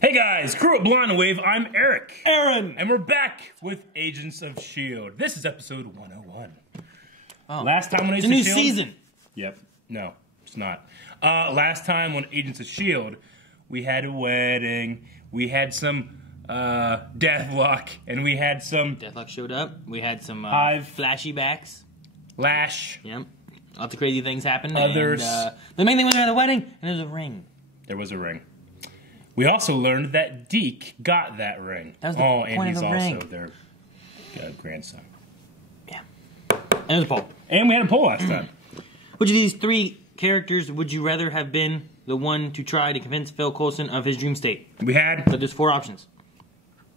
Hey guys, crew at Blind Wave, I'm Eric. Aaron! And we're back with Agents of S.h.i.e.L.D. This is episode 101. Oh. Last time on It's Agents a of new S.h.i.e.L.D. season. Yep. No, it's not. Last time on Agents of S.h.i.e.L.D., we had a wedding, we had some Deathlock, and we had some... Deathlock showed up. We had some flashy backs. Lash. Yep. Lots of crazy things happened. Others. And, the main thing was we had a wedding, and there was a ring. There was a ring. We also learned that Deke got that ring. That was the point and he's of the also ring. their grandson. Yeah. And there was a poll. And we had a poll last time. Which of these three characters would you rather have been the one to try to convince Phil Coulson of his dream state? We had... So there's 4 options.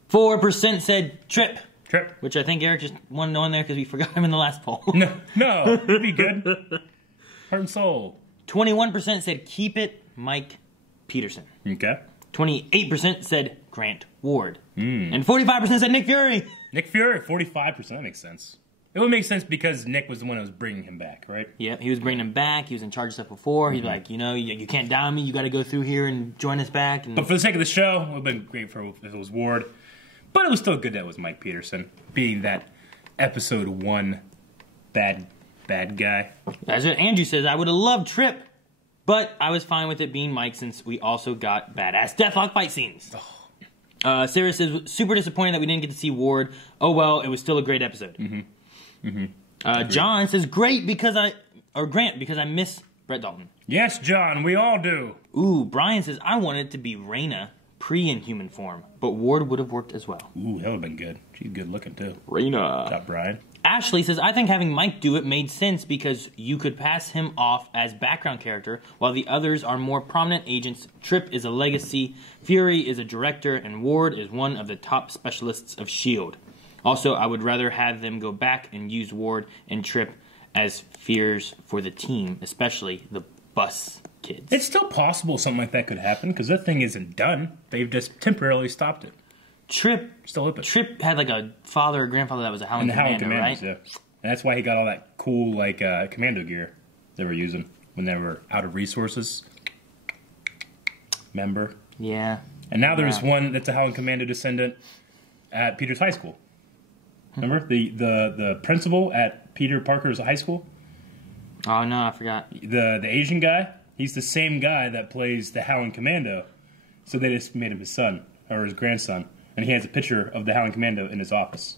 4% said Trip. Trip. Which I think Eric just wanted on there because we forgot him in the last poll. No, it'd be good. Heart and soul. 21% said Keep It, Mike Peterson. Okay. 28% said Grant Ward. And 45% said Nick Fury. Nick Fury, 45%. That makes sense. It would make sense because Nick was the one that was bringing him back, right? Yeah, he was bringing him back. He was in charge of stuff before. He's like, you know, you can't down me. You got to go through here and join us back. And But for the sake of the show, it would have been great if it was Ward. But it was still good that it was Mike Peterson, being that episode 1 bad guy. That's what Andrew says. I would have loved Trip, but I was fine with it being Mike since we also got badass Deathlock fight scenes. Sarah says, super disappointed that we didn't get to see Ward. Oh well, it was still a great episode. John says, Grant, because I miss Brett Dalton. Yes, John, we all do. Ooh, Brian says, I wanted it to be Raina pre-Inhuman form, but Ward would have worked as well. Ooh, that would have been good. She's good looking too. Raina. Good job, Brian. Ashley says, I think having Mike do it made sense because you could pass him off as background character while the others are more prominent agents. Trip is a legacy, Fury is a director, and Ward is one of the top specialists of S.h.i.e.L.D. Also, I would rather have them go back and use Ward and Trip as fears for the team, especially the bus kids. It's still possible something like that could happen because that thing isn't done. They've just temporarily stopped it. Trip Still open. Trip had like a father or grandfather that was a Howling Commander, right? Yeah. And that's why he got all that cool commando gear they were using when they were out of resources. Remember? Yeah. And now there's one that's a Howling Commando descendant at Peter's high school. Remember the principal at Peter Parker's high school? Oh no, I forgot. The Asian guy. He's the same guy that plays the Howling Commando. So they just made him his son or his grandson. And he has a picture of the Howling Commando in his office.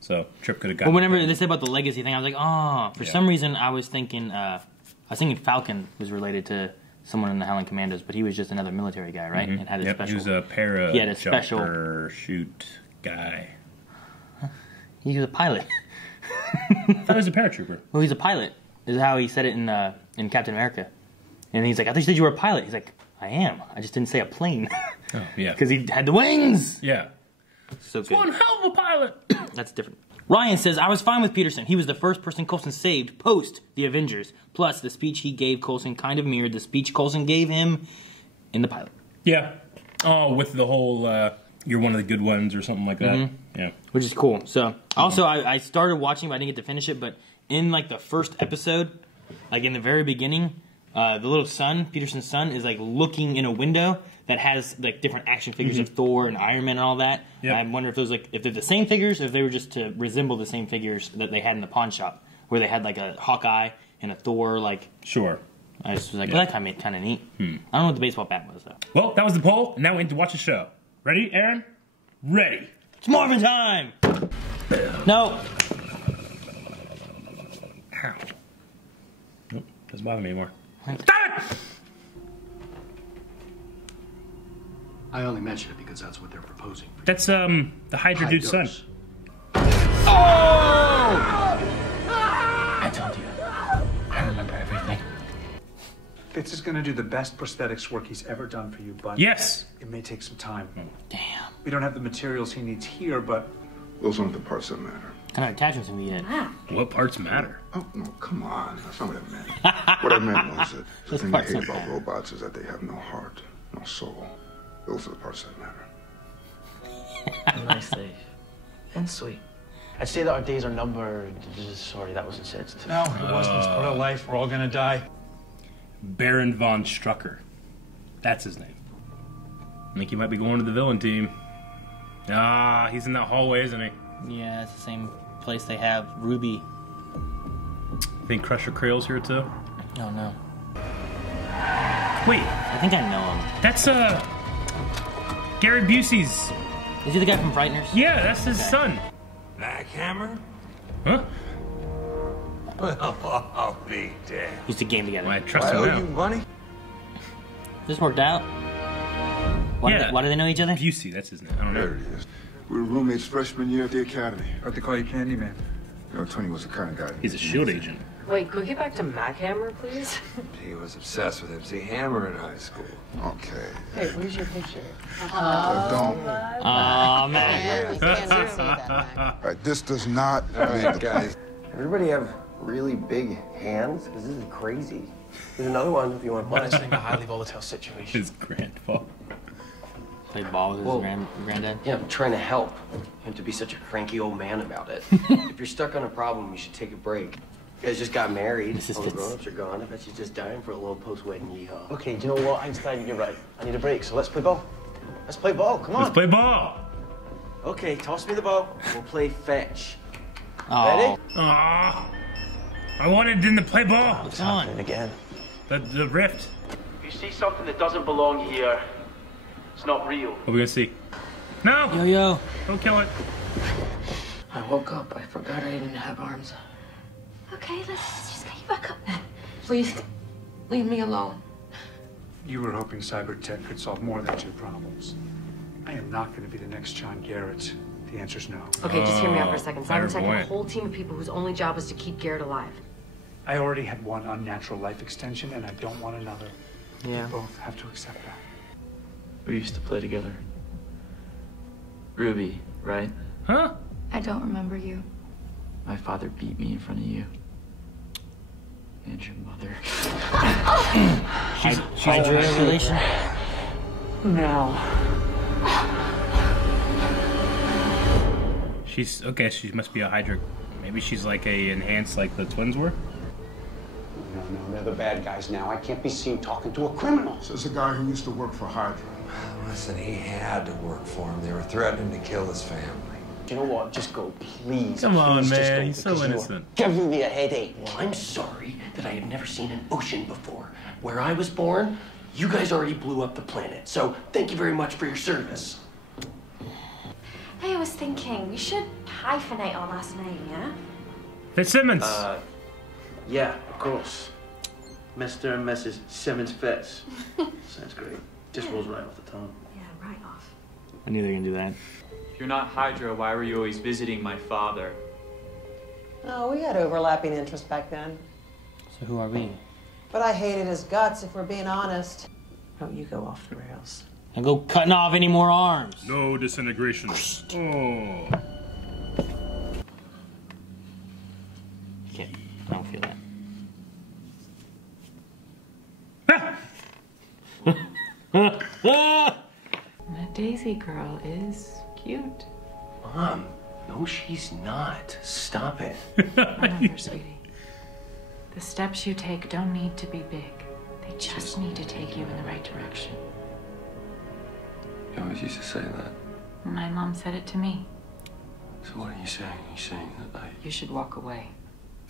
So Trip could have got. But whenever they said about the legacy thing, I was like, oh. For some reason, I was thinking Falcon was related to someone in the Howling Commandos, but he was just another military guy, right? And had a special. He was a para. He had a special shoot guy. He was a pilot. I thought he was a paratrooper. Well, he's a pilot. This is how he said it in Captain America. And he's like, I thought you said you were a pilot. He's like, I am. I just didn't say a plane. Oh, yeah. Because he had the wings. Yeah. So good. One hell of a pilot. That's different. Ryan says, I was fine with Peterson. He was the first person Coulson saved post the Avengers. Plus, the speech he gave Coulson kind of mirrored the speech Coulson gave him in the pilot. Yeah. Oh, with the whole, you're one of the good ones or something like that. Yeah. Which is cool. So, also, I started watching, but I didn't get to finish it. But in, like, the first episode, like, in the very beginning, the little son, Peterson's son, is, like, looking in a window that has, like, different action figures of Thor and Iron Man and all that. Yep. I wonder if those, like, if they're the same figures or if they were just to resemble the same figures that they had in the pawn shop, where they had, like, a Hawkeye and a Thor, like... Sure. I just was like, well, that kind of neat. I don't know what the baseball bat was, though. Well, that was the poll. Now we need to watch the show. Ready, Aaron? Ready. It's Marvin time! No. Ow. Nope. Doesn't bother me anymore. Damn it! I only mention it because that's what they're proposing. That's, the Hydra High dude's son. dose. I told you. I remember everything. Fitz is going to do the best prosthetics work he's ever done for you, but Yes. it may take some time. Damn. We don't have the materials he needs here, but Those aren't the parts that matter. What kind of attachments have we had? What parts matter? Oh, no, come on. That's not what I meant. What I meant was that the Those thing I parts hate are about bad. robots is that they have no heart, no soul. Those are the parts that matter. Nice, Dave. And sweet. I'd say that our days are numbered. Sorry, that wasn't said. no, it wasn't. It's part of life. We're all going to die. Baron von Strucker. That's his name. I think he might be going to the villain team. Ah, he's in that hallway, isn't he? Yeah, it's the same place they have Ruby. Think Crusher Creel's here too? Oh no. Wait, I think I know him. that's Gary Busey's. Is he the guy from Frighteners? Yeah, that's his son. Black Hammer? Huh? Well, I'll be dead. Used to game together. I trust I him owe now. you money? This worked out. Why, Yeah. why do they know each other? Busey, that's his name. I don't There know. it is. We were roommates freshman year at the academy. How'd they call you Candyman? You know, Tony was the kind of guy. He's a S.h.i.e.L.D. agent. Wait, could we get back to Mac Hammer, please? He was obsessed with MC Hammer in high school. Okay. Hey, where's your picture? Don't. Oh man. All right, this does not All lead right, the guys. Everybody have really big hands? Because this is crazy. There's another one if you want to play. Mentioning a highly volatile situation. His grandpa. Played ball with his Whoa. granddad. Yeah, I'm trying to help. And to be such a cranky old man about it. If you're stuck on a problem, you should take a break. You guys just got married. This is All the fits. grown-ups are gone. I bet you're just dying for a little post-wedding yeehaw. Okay, do you know what, Einstein? You're right. I need a break, so let's play ball. Let's play ball. Come on. Let's play ball. Okay, toss me the ball. We'll play fetch. Oh, Ready? Aw. I wanted him to play ball. It's come on. happening again. The rift. If you see something that doesn't belong here, it's not real. What are we gonna see? No! Yo yo. Don't kill it. I woke up. I forgot I didn't have arms. Okay, let's just get you back up then. Please, leave me alone. You were hoping cyber tech could solve more than 2 problems. I am not going to be the next John Garrett. The answer's no. Okay, just hear me out for a second. Cyber tech had a clairvoyant. whole team of people whose only job was to keep Garrett alive. I already had one unnatural life extension, and I don't want another. Yeah. You both have to accept that. We used to play together. Ruby, right? Huh? I don't remember you. My father beat me in front of you. And your mother. Hydra relation. No. She's okay. She must be a Hydra. Maybe she's like a enhanced, like the twins were. No, they're the bad guys now. I can't be seen talking to a criminal. This is a guy who used to work for Hydra. Listen, he had to work for him. They were threatening to kill his family. You know what? Just go, please. Come on, Please just man. go, He's so because you're innocent. Giving me a headache. Well, I'm sorry that I have never seen an ocean before. Where I was born, you guys already blew up the planet. So thank you very much for your service. Hey, I was thinking, we should hyphenate our last name, yeah? Fitzsimmons. Yeah, of course. Mr. and Mrs. Simmons Fitz. Sounds great. Just rolls right off the tongue. Yeah, right off. I knew they were gonna do that. If you're not Hydra, why were you always visiting my father? Oh, we had overlapping interests back then. So who are we? But I hated his guts, if we're being honest. Don't you go off the rails. And go cutting off any more arms. No disintegration. Oh. Okay, I don't feel that. That Daisy girl is cute. Mom, no, she's not. Stop it. Whatever, sweetie. The steps you take don't need to be big. They just need to take you in the right direction. You always used to say that. My mom said it to me. So what are you saying? Are you saying that I... You should walk away.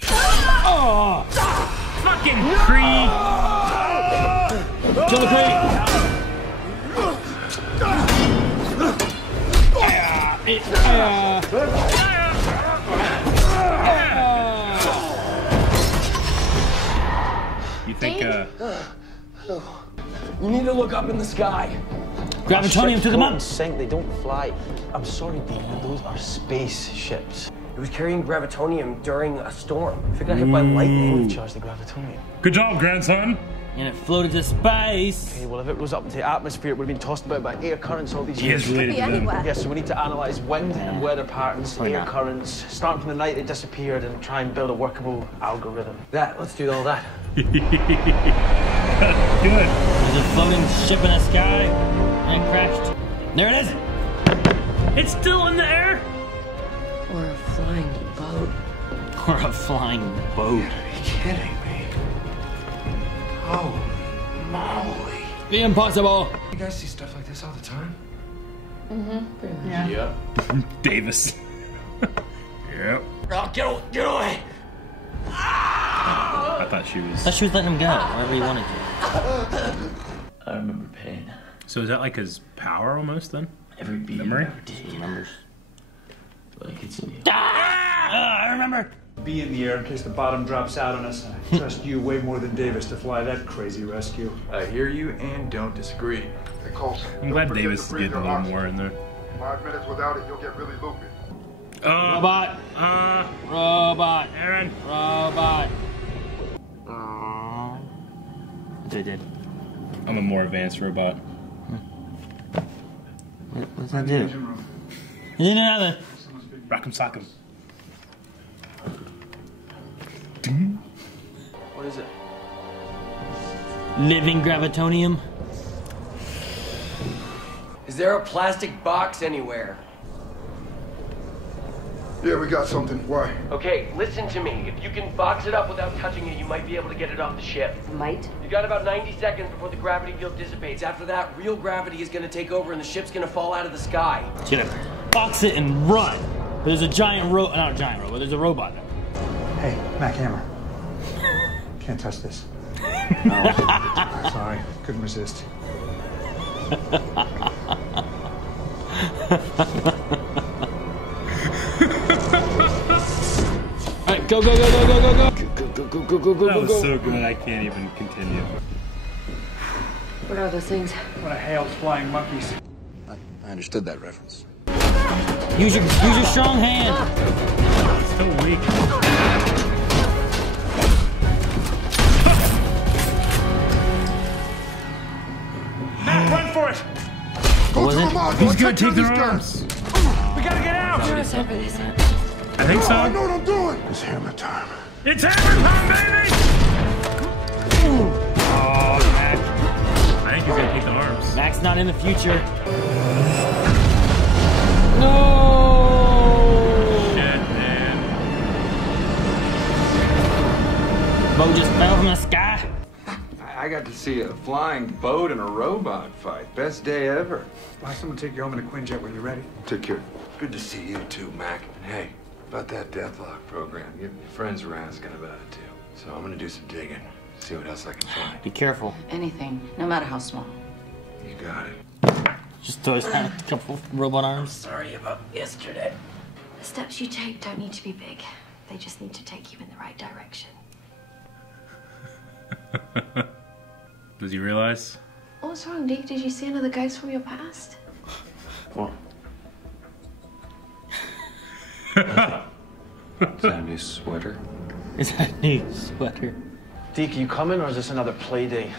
Oh! Fucking Creed! Kill the Creed! You think, You need to look up in the sky. Gravitonium took him up. Sink, they don't fly. I'm sorry, Damon. Those are spaceships. It was carrying gravitonium during a storm. If it got hit by lightning, We've charged the gravitonium. good job, grandson. And it floated to space. Okay, well, if it was up to the atmosphere, it would have been tossed about by air currents all these He is years. related to them. Yes, so we need to analyze wind and weather patterns, Probably air not. currents, starting from the night it disappeared, and try and build a workable algorithm. let's do all that. Good. There's a floating ship in the sky, and it crashed. There it is. It's still in the air. Or a flying boat. Or a flying boat. Are you kidding me? Oh, moly. The impossible. guys see stuff like this all the time? Mm-hmm. Yeah. Yep. Davis. Yep. Oh, get away! I thought she was. I thought she was letting him go wherever he wanted to. I remember pain. So is that like his power almost then? Every beat Memory? he remembers. Like it's in you. I remember. Be in the air in case the bottom drops out on us. I trust you way more than Davis to fly that crazy rescue. I hear you and don't disagree. Hey, Coulson, I'm glad Davis is getting a little more in there. 5 minutes without it, you'll get really loopy. Robot. Robot. Aaron. Robot. They did. I'm a more advanced robot. What does that do? It didn't do nothing. Rock'em sock'em. What is it? Living gravitonium. Is there a plastic box anywhere? Yeah, we got something. Why? Okay, listen to me. If you can box it up without touching it, you might be able to get it off the ship. Might? You got about 90 seconds before the gravity field dissipates. After that, real gravity is going to take over and the ship's going to fall out of the sky. Should have box it and run. There's a giant not a giant robot. There's a robot there. Hey, Mac Hammer. Can't touch this. No. Sorry, couldn't resist. Alright, go, go, go, go, go, go, go. That was so good, I can't even continue. What are those things? What a hail's flying monkeys. I understood that reference. Use your strong hand. It's so weak. Mac, run for it! Go to the mall, He's go gonna take their these arms. We gotta get out! I think so. I know what I'm doing. It's hammer time. It's hammer time, baby! Oh, Mac. I think he's gonna take the arms. Mac's not in the future. No! Shit, man. Bo just fell from the sky. I got to see a flying boat and a robot fight. Best day ever. Fly someone take you home in a Quinjet when you're ready. Take care. Good to see you too, Mac. And hey, about that Deathlock program, your friends were asking about it too. So I'm gonna do some digging, see what else I can find. Be careful. Anything, no matter how small. You got it. Just throw his hand a couple robot arms. Sorry about yesterday. The steps you take don't need to be big. They just need to take you in the right direction. Does he realize? What's wrong, Deke? Did you see another ghost from your past? What? Is that a new sweater? Is that a new sweater? Deke, you coming or is this another play day?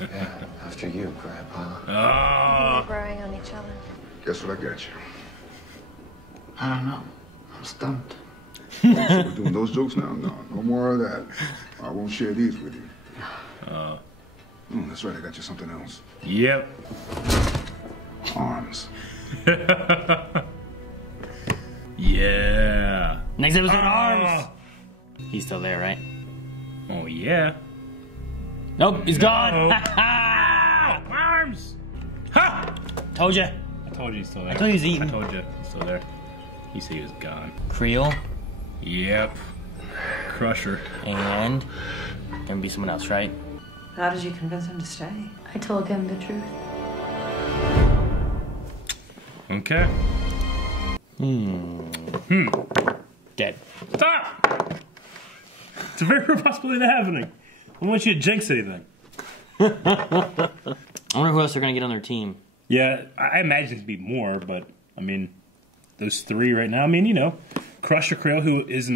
Yeah, after you, Grandpa. Oh. We're growing on each other. Guess what I got you? I don't know. I'm stumped. So we're doing those jokes now? No more of that. I won't share these with you. That's right, I got you something else. Yep. Arms. Yeah. Next episode, arms. He's still there, right? Oh, yeah. Nope, he's gone. Arms! Ha! Told you. I told you he's still there. I told you he's eating. I told you he's still there. You said he was gone. Creel. Yep. Crusher. And gonna be someone else, right? How did you convince him to stay? I told him the truth. Okay. Dead. Stop! It's a very real possibility of happening. I don't want you to jinx anything. I wonder who else they're gonna get on their team. Yeah, I imagine it could be more, but I mean, those three right now. I mean, you know, Crusher Creel, who he's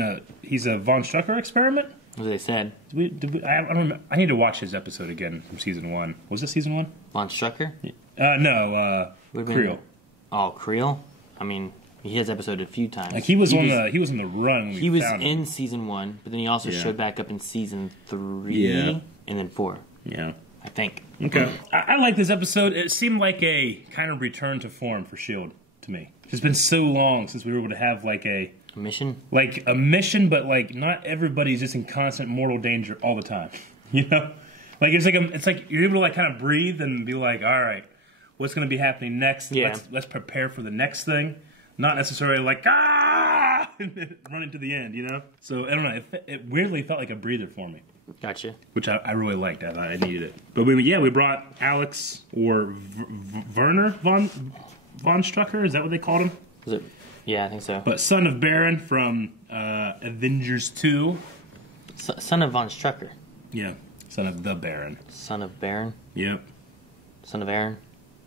a Von Strucker experiment. As they said. I don't remember. I need to watch his episode again from season 1. Was it season 1? Von Strucker? No, Creel. Oh, Creel? I mean, he has episode a few times. Like he was on the run. When he was found in him. season 1, but then he also showed back up in season 3 and then 4. Yeah, I think. Okay, I like this episode. It seemed like a kind of return to form for S.h.i.e.L.D. to me. It's been so long since we were able to have like a mission, but like not everybody's just in constant mortal danger all the time. You know, Like it's like you're able to like kind of breathe and be like, all right, what's going to be happening next? Yeah. Let's prepare for the next thing, not necessarily like running to the end, you know. So I don't know. It weirdly felt like a breather for me. Gotcha. Which I really liked. I thought I needed it. But we brought Alex or Werner von Strucker. Is that what they called him? Was it? Yeah, I think so. But son of Baron from Avengers 2. Son of von Strucker. Yeah, son of the Baron. Son of Baron? Yep. Son of Aaron?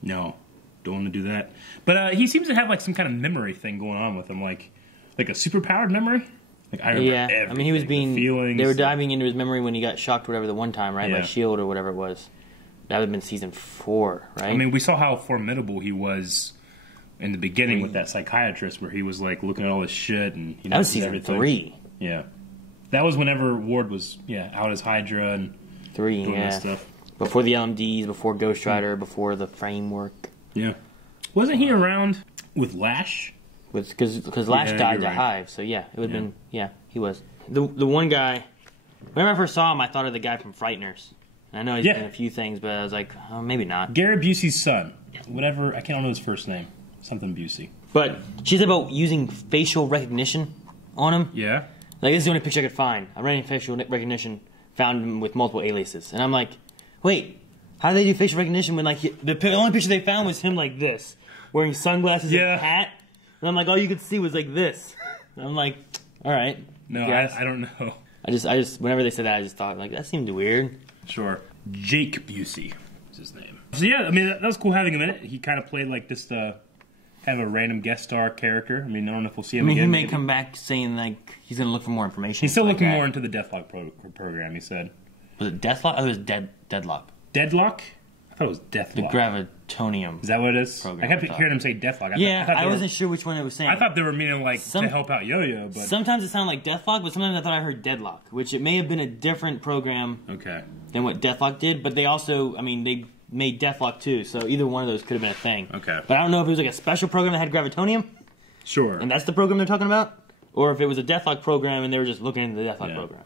No, don't want to do that. But he seems to have like some kind of memory thing going on with him, like a superpowered memory. Like I remember everything. I mean, he was being. Feelings. They were diving into his memory when he got shocked, whatever, the one time, right? Yeah. By S.h.i.e.L.D. or whatever it was. That would have been season 4, right? I mean, we saw how formidable he was in the beginning with that psychiatrist, where he was like looking at all this shit and that was season everything. 3. Yeah, that was whenever Ward was out as Hydra and 3, doing yeah. this stuff. Before the LMDs, before Ghost Rider, before the framework. Yeah, wasn't he around with Lash? Because Lash died to Hive, so yeah, it would have been he was the one guy. Whenever I first saw him, I thought of the guy from Frighteners. And I know he's been in a few things, but I was like, oh, maybe not. Gary Busey's son, whatever. I can't know his first name. Something Busey. But she said about using facial recognition on him. Yeah. Like, this is the only picture I could find. I ran in facial recognition, found him with multiple aliases. And I'm like, wait, how do they do facial recognition when, like, the only picture they found was him like this, wearing sunglasses and a hat? And I'm like, all you could see was like this. And I'm like, all right. No, I don't know. I just, whenever they said that, I just thought, like, that seemed weird. Sure. Jake Busey is his name. So yeah, I mean, that was cool having him in it. He kind of played like this, kind of a random guest star character. I mean, I don't know if we'll see him again. He may come back saying, like, he's going to look for more information. He's still looking more into the Deathlock program, he said. Was it Deathlock? Oh, it was Deadlock. Deadlock? I thought it was Deathlock. The gravitonium. Is that what it is? Program, I kept hearing him say Deathlock. I wasn't sure which one it was saying. I thought they were meaning like to help out Yo-Yo. But sometimes it sounded like Deathlock, but sometimes I thought I heard Deadlock, which it may have been a different program than what Deathlock did. But they also, I mean, they made Deathlock too, so either one of those could have been a thing. Okay. But I don't know if it was like a special program that had gravitonium. Sure. And that's the program they're talking about, or if it was a Deathlock program and they were just looking into the Deathlock program.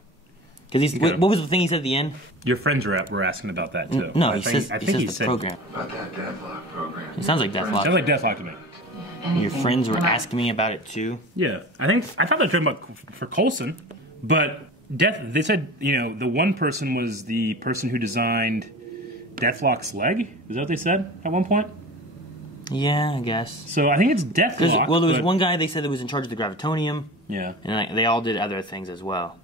Because what was the thing he said at the end? Your friends were asking about that too. No, he says the program. About that Deathlock program. It sounds like Deathlock. Sounds like Deathlock to me. Your friends were asking me about it too. Yeah, I thought they were talking about for Coulson, but they said the one person was the person who designed Deathlock's leg. Is that what they said at one point? Yeah, I guess. So I think it's Deathlock. Well, there was one guy they said that was in charge of the gravitonium. Yeah, and they all did other things as well.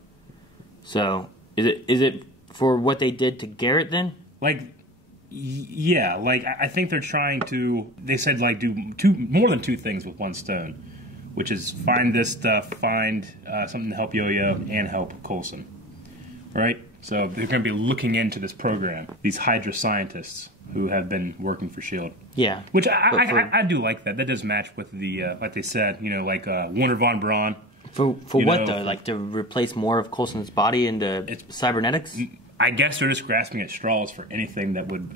So is it for what they did to Garrett then? Like, yeah, like I think they're trying to. They said like do more than 2 things with one stone, which is find this stuff, find something to help Yo-Yo, and help Coulson. Right. So they're going to be looking into this program. These Hydra scientists who have been working for S.h.i.E.L.D. Yeah. Which I do like that. That does match with the like they said. Like Warner Von Braun. For what though? Like to replace more of Coulson's body into cybernetics? I guess they're just grasping at straws for anything that would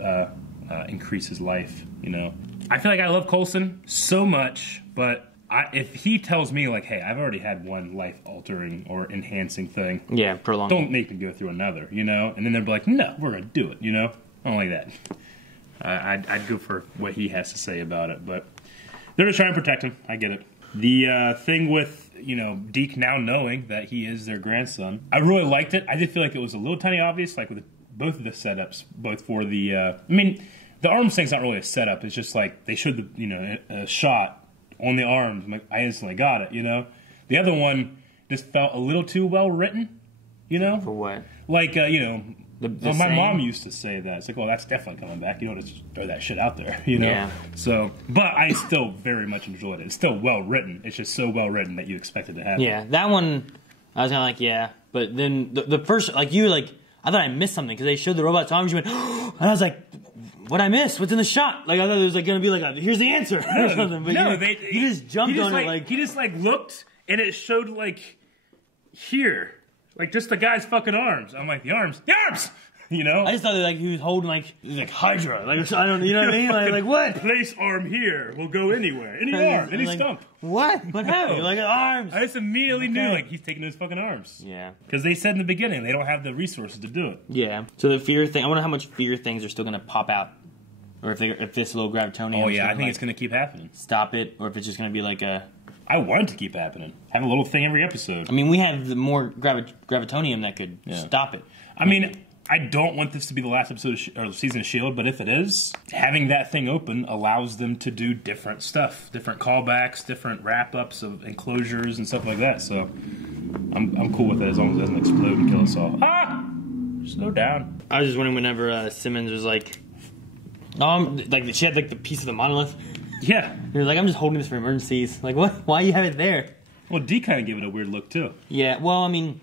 increase his life. I feel like I love Coulson so much, but if he tells me like, "Hey, I've already had one life-altering or enhancing thing, prolonged. Don't make me go through another," and then they'll be like, "No, we're gonna do it." I don't like that. I'd go for what he has to say about it, but they're just trying to protect him. I get it. The thing with Deke now knowing that he is their grandson, I really liked it. I did feel like it was a little tiny obvious, like with both of the setups, both for the. I mean, the arms thing's not really a setup. It's just like they showed the a shot on the arms. I'm like, I instantly got it. The other one just felt a little too well written. For what? Like my mom used to say that. It's like, well, that's definitely coming back. You don't just throw that shit out there, Yeah. So, but I still very much enjoyed it. It's still well written. It's just so well written that you expect it to happen. Yeah, that one, I was kind of like, yeah. But then the first, like, you were like, I thought I missed something because they showed the robot's arms. You went, and I was like, what'd I miss? What's in the shot? Like, I thought it was like going to be like, here's the answer or something. But you just jumped on it like. He just like looked and it showed like here. Like just the guy's fucking arms. I'm like, the arms. You know? I just thought that, like, he was holding, like Hydra. Like, I don't, you know what I mean? Like what? Place arm here. We'll go anywhere. Any arm, any like, stump. What? What happened? Like, arms. I just immediately knew, like, he's taking his fucking arms. Yeah. Because they said in the beginning they don't have the resources to do it. Yeah. So the fear thing, I wonder how much fear things are still going to pop out. Or if this little gravitonium... Oh, yeah, I think it's going to keep happening. Stop it, or if it's just going to be like a... I want it to keep happening. Have a little thing every episode. I mean, we have the more gravitonium that could stop it. I mean, I don't want this to be the last episode or season of S.h.i.e.L.D., but if it is, having that thing open allows them to do different stuff, different callbacks, different wrap-ups of enclosures and stuff like that. So I'm cool with it as long as it doesn't explode and kill us all. Ah! Slow down. I was just wondering whenever Simmons was like she had like the piece of the monolith. Yeah. He was like, I'm just holding this for emergencies. Like, what? Why you have it there? Well, D kind of gave it a weird look too. Yeah. Well, I mean,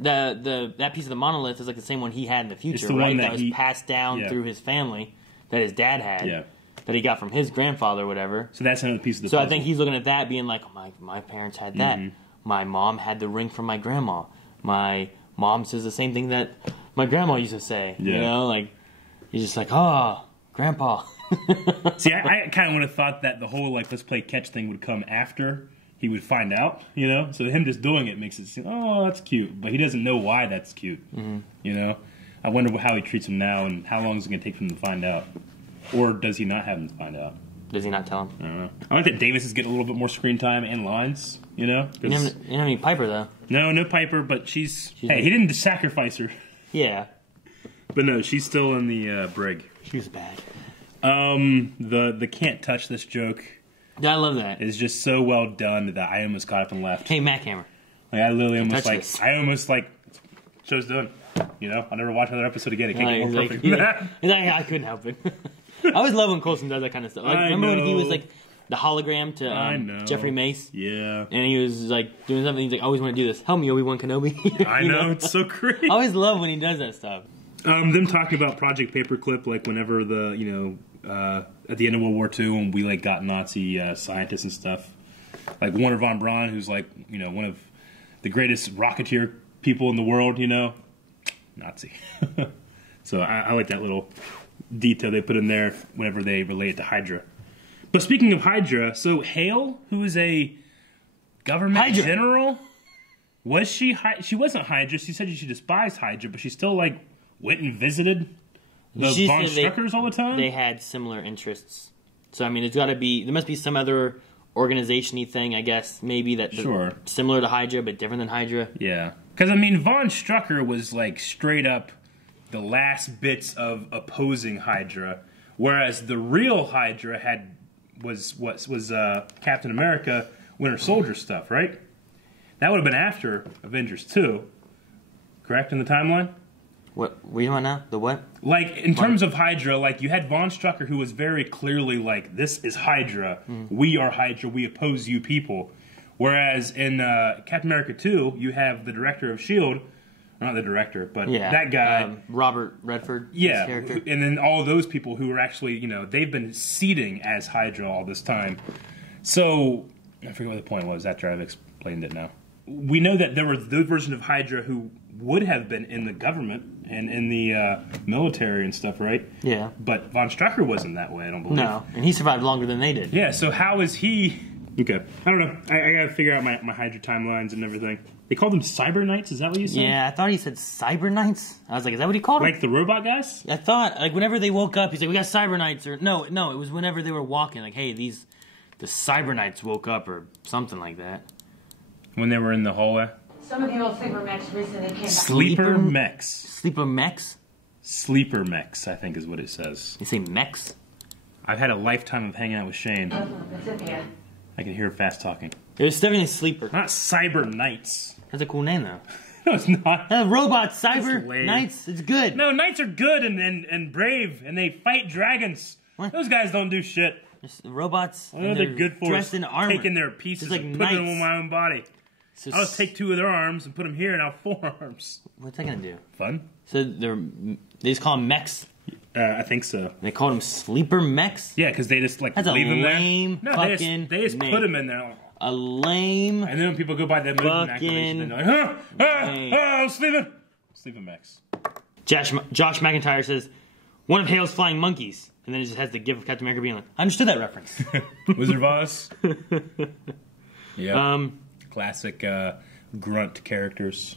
that piece of the monolith is like the same one he had in the future, it's the right? One that was passed down through his family, that his dad had. Yeah. That he got from his grandfather or whatever. So that's another piece of the puzzle. puzzle. I think he's looking at that being like, my parents had that. Mm-hmm. My mom had the ring from my grandma. My mom says the same thing that my grandma used to say. Yeah. You know, like, he's just like, oh, grandpa. See, I kind of would have thought that the whole, like, let's play catch thing would come after he would find out, you know? So him just doing it makes it seem, oh, that's cute. But he doesn't know why that's cute, you know? I wonder how he treats him now and how long is it going to take for him to find out. Or does he not have him to find out? Does he not tell him? I don't know. I like that Davis is getting a little bit more screen time and lines, you know? You don't have any Piper, though. No Piper, but she's hey, he didn't sacrifice her. Yeah. But no, she's still in the brig. She was bad. The can't touch this joke. Yeah, I love that. Is just so well done that I almost got up and left. Hey, Mac Hammer. Like I literally almost like this. I almost like show's done. You know, I'll never watch another episode again. It can't get more perfect than that. I couldn't help it. I always love when Coulson does that kind of stuff. Like, remember when he was like the hologram to Jeffrey Mace? Yeah. And he was like doing something. He's like, I always want to do this. Help me, Obi-Wan Kenobi. I know, it's so great. I always love when he does that stuff. Them talking about Project Paperclip, like whenever at the end of World War II, when we like got Nazi scientists and stuff, like Werner von Braun, who's like one of the greatest rocketeer people in the world, Nazi. So I like that little detail they put in there whenever they relate it to Hydra. But speaking of Hydra, so S.h.i.e.L.D., who is a government general, was she? She wasn't Hydra. She said she despised Hydra, but she still like went and visited the Von Struckers all the time. They had similar interests, so I mean, it's got to be. There must be some other organization-y thing, I guess, maybe that similar to Hydra but different than Hydra. Yeah, because I mean, Von Strucker was like straight up the last bits of opposing Hydra, whereas the real Hydra was Captain America, Winter Soldier stuff, right? That would have been after Avengers 2, correct in the timeline? What we on now? The what? Like in terms of Hydra, like you had Von Strucker, who was very clearly like, "This is Hydra. We are Hydra. We oppose you people." Whereas in Captain America 2, you have the director of S.h.i.e.L.D. Not the director, but that guy, Robert Redford. Yeah, character. And then all those people who were actually, they've been seeding as Hydra all this time. So I forget what the point was after I've explained it now. We know that there were those versions of Hydra who would have been in the government and in the military and stuff, right? Yeah. But Von Strucker wasn't that way, I don't believe. No, and he survived longer than they did. Yeah, so how is he... Okay, I don't know. I gotta figure out my Hydra timelines and everything. They called them Cyber Knights, is that what you said? Yeah, I thought he said Cyber Knights. I was like, is that what he called them? Like the robot guys? I thought, like, whenever they woke up, he's like, we got Cyber Knights, or... No, it was whenever they were walking, like, hey, the Cyber Knights woke up, or something like that. When they were in the hallway? Some of the old sleeper mechs recently came back. Sleeper mechs. Sleeper mechs? Sleeper mechs, I think is what it says. You say mechs? I've had a lifetime of hanging out with Shane. Principia. I can hear fast talking. It's definitely Sleeper. Not Cyber Knights. That's a cool name, though. No, it's not. Robots, Cyber Knights. It's good. No, Knights are good and brave, and they fight dragons. What? Those guys don't do shit. Robots. I know they're good for dressed in armor. Taking their pieces and putting them on my own body. So I'll just take 2 of their arms and put them here, and I'll have 4 arms. What's that gonna do? Fun. So they just call them mechs. I think so. They call them sleeper mechs. Yeah, because they just like that's leave them there. Lame No, fucking they just name. put them in there. A lame. And then when people go by that movement activation, they're like, sleeping mechs. Josh McIntyre says, one of Hale's flying monkeys. And then it just has the gif of Captain America being like, I understood that reference. Wizard of Oz. Yeah. Classic grunt characters.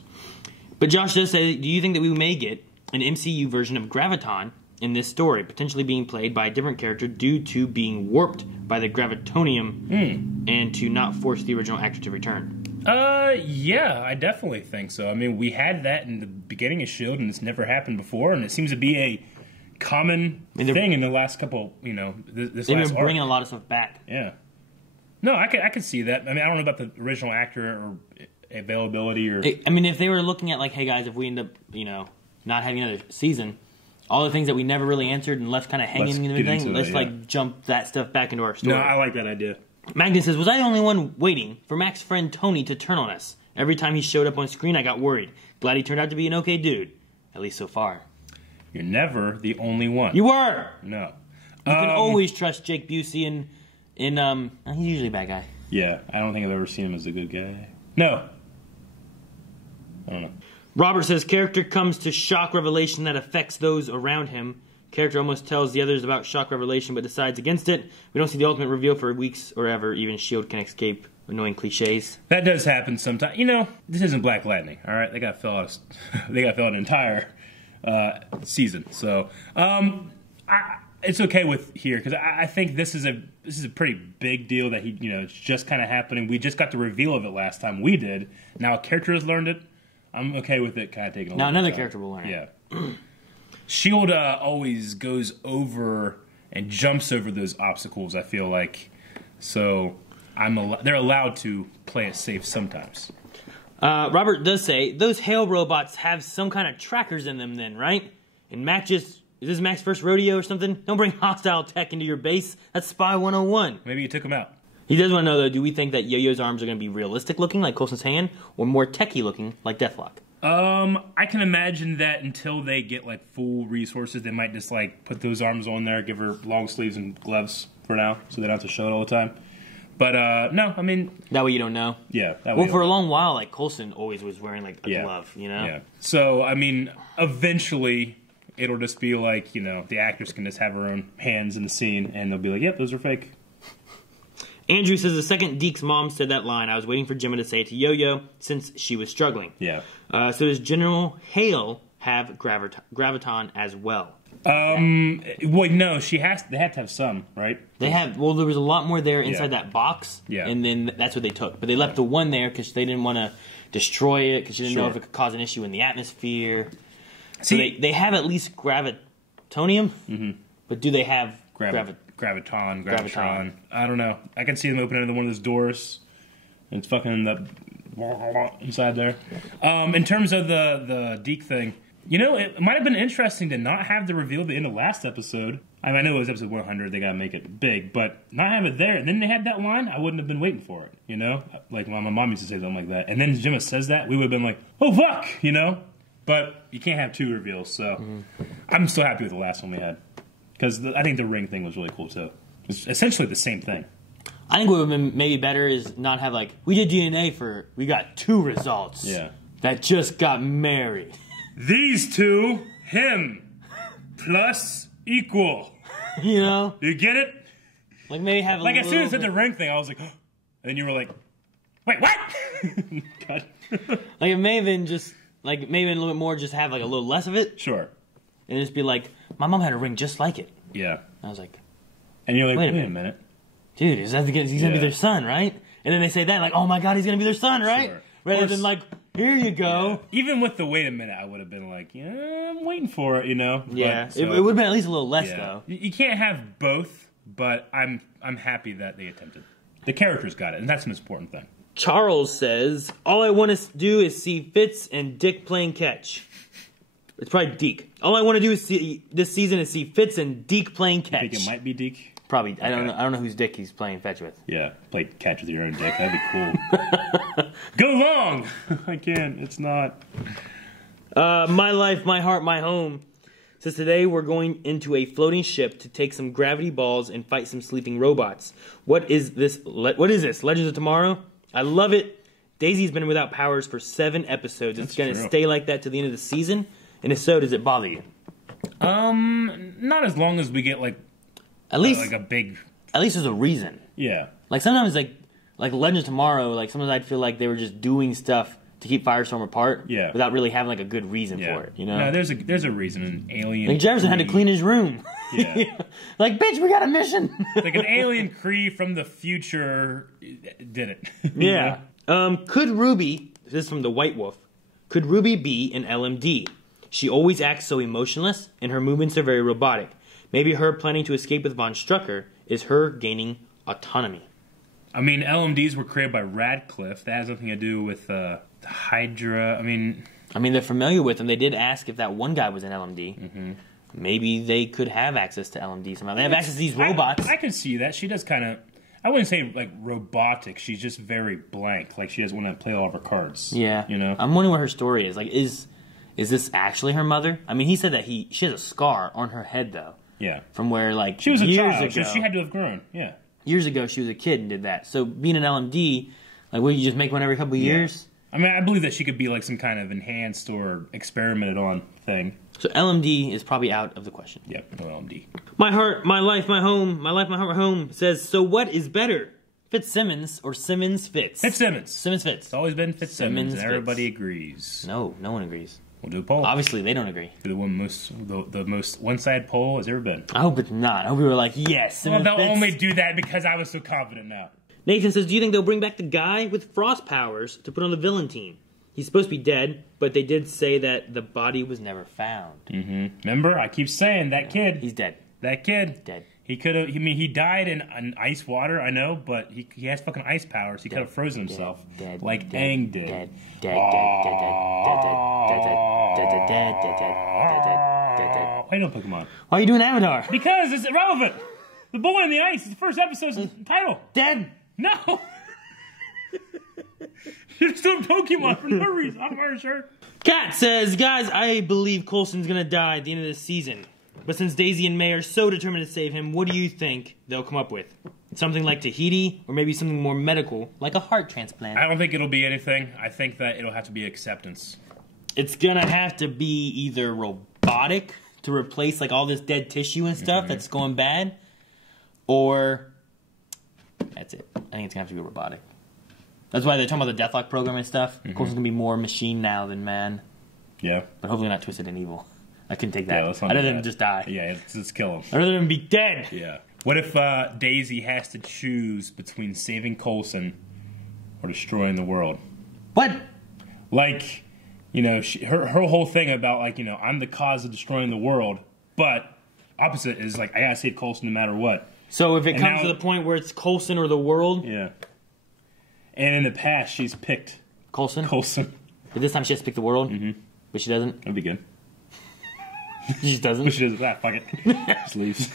But Josh does say, do you think that we may get an MCU version of Graviton in this story, potentially being played by a different character due to being warped by the gravitonium and to not force the original actor to return? Yeah, I definitely think so. I mean, we had that in the beginning of S.h.i.e.L.D. and it's never happened before, and it seems to be a common thing in the last couple, this they've last been bringing a lot of stuff back. Yeah. No, I could see that. I mean, I don't know about the original actor or availability or... I mean, if they were looking at, like, hey, guys, if we end up, not having another season, all the things that we never really answered and left kind of hanging in the thing, let's, jump that stuff back into our story. No, I like that idea. Magnus says, was I the only one waiting for Mac's friend Tony to turn on us? Every time he showed up on screen, I got worried. Glad he turned out to be an okay dude. At least so far. You're never the only one. You were! No. You can always trust Jake Busey in he's usually a bad guy. Yeah, I don't think I've ever seen him as a good guy. No. I don't know. Robert says, character comes to shock revelation that affects those around him. Character almost tells the others about shock revelation but decides against it. We don't see the ultimate reveal for weeks or ever. Even S.h.i.e.L.D. can escape annoying cliches. That does happen sometimes. This isn't Black Lightning, all right? They got fill out an entire season. So it's okay with here because I think this is a pretty big deal that it's just kind of happening. We just got the reveal of it last time we did. Now a character has learned it. I'm okay with it kind of taking a now little another time. character will learn it. Yeah. S.h.i.e.L.D. Always goes over and jumps over those obstacles, I feel like. So they're allowed to play it safe sometimes. Robert does say, those Hale robots have some kind of trackers in them then, right? And Mac is this Mac's first rodeo or something? Don't bring hostile tech into your base. That's Spy 101. Maybe you took him out. He does want to know, though, do we think that Yo-Yo's arms are going to be realistic looking, like Coulson's hand, or more techie looking, like Deathlock? I can imagine that until they get, full resources, they might just, put those arms on there, give her long sleeves and gloves for now, so they don't have to show it all the time. But, no, I mean... That way you don't know? Yeah. That way for a long while, Coulson always was wearing, a glove, Yeah. So, I mean, eventually, it'll just be the actress can just have her own hands in the scene, and they'll be like, yep, those are fake. Andrew says, the second Deke's mom said that line, I was waiting for Gemma to say it to Yo-Yo since she was struggling. Yeah. So does General Hale have Graviton as well? Wait, no, they have to have some, right? There was a lot more there inside that box, yeah. And then that's what they took. But they left the one there because they didn't want to destroy it, because they didn't know if it could cause an issue in the atmosphere. So they have at least gravitonium, but do they have Gravitron. I don't know. I can see them opening one of those doors, and it's fucking inside there. In terms of the Deke thing, it might have been interesting to not have the reveal at the end of last episode. I know it was episode 100, they gotta make it big, but not have it there. And then they had that line, I wouldn't have been waiting for it, Like my mom used to say something like that. And then Gemma says that, we would have been like, oh fuck, But you can't have two reveals, so I'm still happy with the last one we had. Because I think the ring thing was really cool, too. It's essentially the same thing. I think what would have been maybe better is not have, we did DNA we got 2 results. Yeah. That just got married. These 2, him, plus equal. You get it? Maybe have as soon as I said the ring thing, I was like, and then you were like, wait, what? God. It may have been just, maybe a little bit more, just have, a little less of it. Sure. And just be like, my mom had a ring just like it. Yeah. I was like... And you're like, wait a minute. Dude, he's going to be their son, right? And then they say that, oh my god, he's going to be their son, right? Sure. Rather than here you go. Yeah. Even with the wait a minute, I would have been like, yeah, I'm waiting for it, Yeah, but, it would have been at least a little less, though. You can't have both, but I'm happy that they attempted. The characters got it, and that's the most important thing. Charles says, all I want to do is see Fitz and Dick playing catch. It's probably Deke. All I want to do is see this season is see Fitz and Deke playing catch. You think it might be Deke? Probably. Okay. I don't know whose dick he's playing fetch with. Yeah, play catch with your own dick. That'd be cool. Go long. I can't. It's not. My life, my heart, my home. Says today we're going into a floating ship to take some gravity balls and fight some sleeping robots. What is this? Legends of Tomorrow? I love it. Daisy's been without powers for 7 episodes. It's going to stay like that to the end of the season. And if so, does it bother you? Not as long as we get like at least like a big. At least there's a reason. Yeah. Like sometimes like Legends of Tomorrow, like sometimes I'd feel like they were just doing stuff to keep Firestorm apart. Yeah. Without really having like a good reason for it. You know. No, there's a reason. An alien. Like Jefferson had to clean his room. Yeah. Like, bitch, we got a mission. Like an alien Kree from the future did it. Yeah. Could Ruby? This is from the White Wolf. Could Ruby be an LMD? She always acts so emotionless, and her movements are very robotic. Maybe her planning to escape with Von Strucker is her gaining autonomy. I mean, LMDs were created by Radcliffe. That has nothing to do with the Hydra. I mean, they're familiar with them. They did ask if that one guy was an LMD. Mm-hmm. Maybe they could have access to LMD somehow. They have access to these robots. I can see that. She does kind of... I wouldn't say, like, robotic. She's just very blank. Like, she doesn't want to play all of her cards. Yeah. You know? I'm wondering what her story is. Like, is this actually her mother? I mean, he said that she has a scar on her head, though. Yeah. From where, like, she was a years child, ago. so she had to have grown. Yeah. Years ago, she was a kid and did that. So, being an LMD, like, what, you just make one every couple of years? I mean, I believe that she could be, like, some kind of enhanced or experimented on thing. So LMD is probably out of the question. Yep, no LMD. My heart, my life, my home. My life, my heart, my home says, so what is better? Fitzsimmons or Simmons Fitz? Fitzsimmons. Simmons Fitz. It's always been Fitzsimmons, and everybody Fitz. agrees. No one agrees. We'll do a poll. Obviously, they don't agree. The most one-sided poll has ever been. I hope it's not. I hope we were like, yes, Simmons Well, they'll Fitz. only do that because I was so confident now. Nathan says, do you think they'll bring back the guy with frost powers to put on the villain team? He's supposed to be dead, but they did say that the body was never found. Mm-hmm. Remember, I keep saying that kid. He's dead. That kid. Dead. He could have. I mean, he died in ice water. I know, but he has fucking ice powers. He could have frozen himself, like Aang did. Dead. Dead. Why you doing Pokemon? Why are you doing Avatar? Because it's irrelevant. The boy in the ice is the first episode's title. Dead. No. You're just doing Pokemon for no reason. I'm wearing a shirt. Kat says, guys, I believe Coulson's gonna die at the end of this season. But since Daisy and May are so determined to save him, what do you think they'll come up with? Something like Tahiti, or maybe something more medical, like a heart transplant? I don't think it'll be anything. I think that it'll have to be acceptance. It's gonna have to be either robotic to replace like all this dead tissue and stuff that's going bad, or that's it. I think it's gonna have to be robotic. That's why they're talking about the Deathlock program and stuff. Of course, it's gonna be more machine now than man. Yeah, but hopefully not twisted and evil. I couldn't take that. Yeah, let's not I'd do rather that. him just die. Yeah, let's kill him. I'd rather him be dead. Yeah. What if Daisy has to choose between saving Coulson or destroying the world? What? Like, you know, her whole thing about, like, you know, I'm the cause of destroying the world, but opposite is, like, I gotta save Coulson no matter what. So if it comes to the point where it's Coulson or the world? Yeah. And in the past, she's picked Coulson? Coulson. But this time she has to pick the world? Mm-hmm. But she doesn't? That'd be good. She just doesn't? But she doesn't. Ah, fuck it. Just leaves.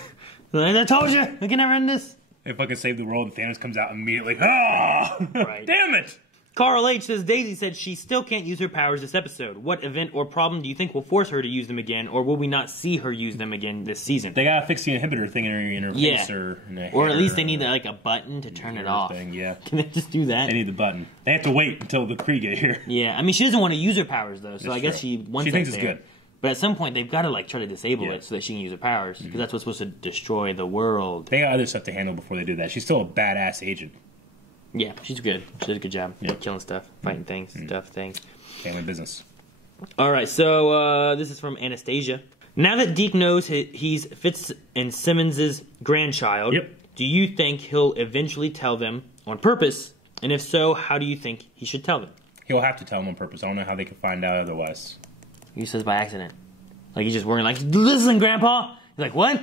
I told you! We can never end this. They fucking save the world and Thanos comes out immediately. Ah! Right. Damn it! Carl H. says, Daisy said she still can't use her powers this episode. What event or problem do you think will force her to use them again, or will we not see her use them again this season? They gotta fix the inhibitor thing in her face or in her or at hair least they need like a button to turn it off. Yeah. Can they just do that? They need the button. They have to wait until the Kree get here. Yeah, I mean, she doesn't want to use her powers, though, so That's I guess true. she wants She that thinks it's there. good. But at some point, they've got to like try to disable it so that she can use her powers, because that's what's supposed to destroy the world. They got other stuff to handle before they do that. She's still a badass agent. Yeah, she's good. She does a good job. Yeah. Killing stuff, fighting things, things. Family business. All right, so this is from Anastasia. Now that Deke knows he's Fitz and Simmons' grandchild, do you think he'll eventually tell them on purpose? And if so, how do you think he should tell them? He'll have to tell them on purpose. I don't know how they can find out otherwise. He says by accident. Like he's just worrying, like, listen, Grandpa. He's like, what?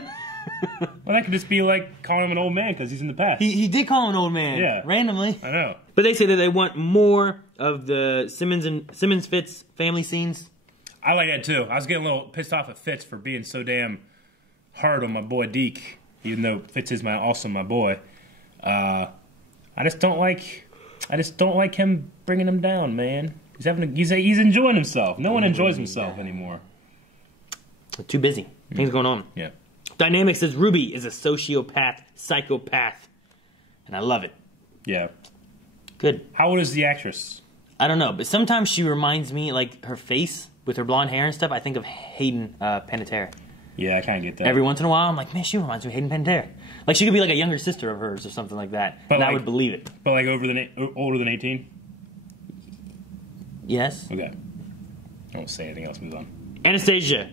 Well, that could just be like calling him an old man because he's in the past. He did call him an old man. Yeah. Randomly. I know. But they say that they want more of the Simmons Fitz family scenes. I like that too. I was getting a little pissed off at Fitz for being so damn hard on my boy Deke, even though Fitz is also my boy. I just don't like him bringing him down, man. He's enjoying himself. No one enjoys himself anymore. Too busy. Things going on. Yeah. Dynamic says Ruby is a sociopath, psychopath. And I love it. Yeah. Good. How old is the actress? I don't know, but sometimes she reminds me, like, her face with her blonde hair and stuff, I think of Hayden Panettiere. Yeah, I kind of get that. Every once in a while, I'm like, man, she reminds me of Hayden Panettiere. Like, she could be like a younger sister of hers or something like that. But and like, I would believe it. But like older than 18? Yes. Okay. I won't say anything else. Move on. Anastasia,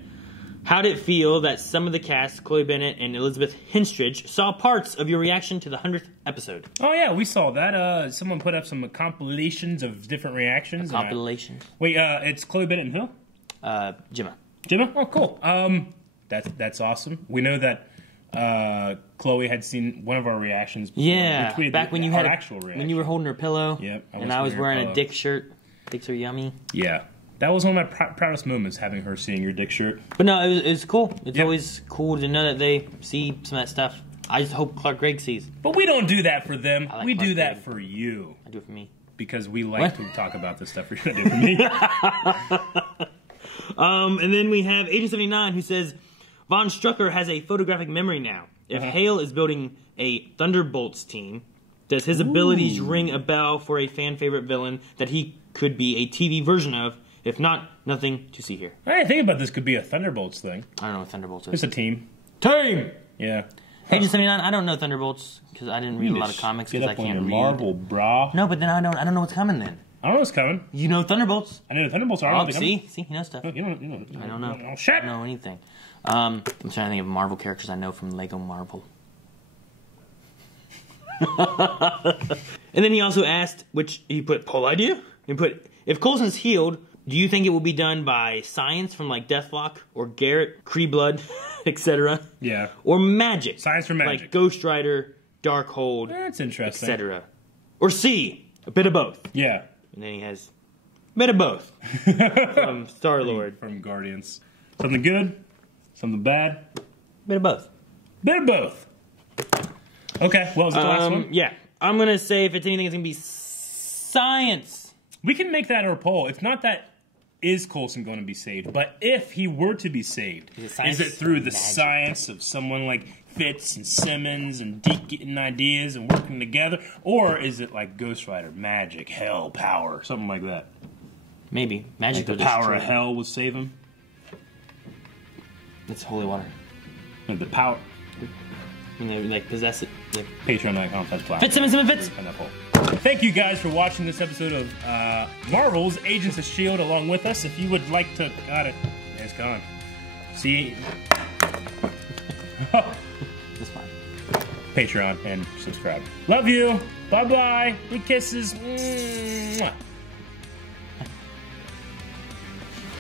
how did it feel that some of the cast, Chloe Bennett and Elizabeth Henstridge, saw parts of your reaction to the 100th episode? Oh yeah, we saw that. Someone put up some compilations of different reactions. Compilations. Wait, it's Chloe Bennett and who? Gemma. Gemma? Oh, cool. That's awesome. We know that Chloe had seen one of our reactions before. Yeah, back when you had actual reaction. when you were holding her pillow. Yep. And I was wearing a dick shirt. Dicks are yummy. Yeah. That was one of my proudest moments, having her seeing your dick shirt. But no, it was cool. It's always cool to know that they see some of that stuff. I just hope Clark Gregg sees. But we don't do that for them. Like we Clark do that Gregg. for you. I do it for me. Because we like to talk about this stuff. You're going to do it for me. And then we have Agent 79 who says, Von Strucker has a photographic memory now. If Hale is building a Thunderbolts team, does his abilities ring a bell for a fan favorite villain that he could be a TV version of? If not, nothing to see here. I didn't think about this could be a Thunderbolts thing. I don't know what Thunderbolts is. It's a team. Team! Yeah. Agent 79, I don't know Thunderbolts because I didn't read a lot of comics because I can't read. Marvel, brah. No, but then I don't know what's coming then. I don't know what's coming. You know Thunderbolts. I know the Thunderbolts are. Oh, see, you know stuff. You know. I don't know. Oh, shit. I don't know anything. I'm trying to think of Marvel characters I know from Lego Marvel. And then he also asked, which he put poll idea. He put, if Coulson's healed, do you think it will be done by science from like Deathlock or Garrett, Kree blood, etc.? Yeah. Or magic? Science from magic. Like Ghost Rider, Darkhold, that's interesting. etc. Or C, a bit of both. Yeah. And then he has a bit of both from Star-Lord. From Guardians. Something good, something bad. Bit of both. Bit of both. Okay, well, is it the last one? Yeah. I'm going to say if it's anything, it's going to be science. We can make that our poll. It's not that is Coulson going to be saved, but if he were to be saved, is it through the science of someone like Fitz and Simmons and Deke getting ideas and working together, or is it like Ghost Rider, magic, hell, power, something like that? Maybe. Magic like the power of hell would save him? It's holy water. Like the power... When they like possess it. Like Patreon.com/Fitz. Fitz. Thank you guys for watching this episode of Marvel's Agents of S.h.i.e.L.D. along with us. If you would like to... Got it. It's gone. See... That's fine. Patreon and subscribe. Love you. Bye-bye. Big kisses. Mwah.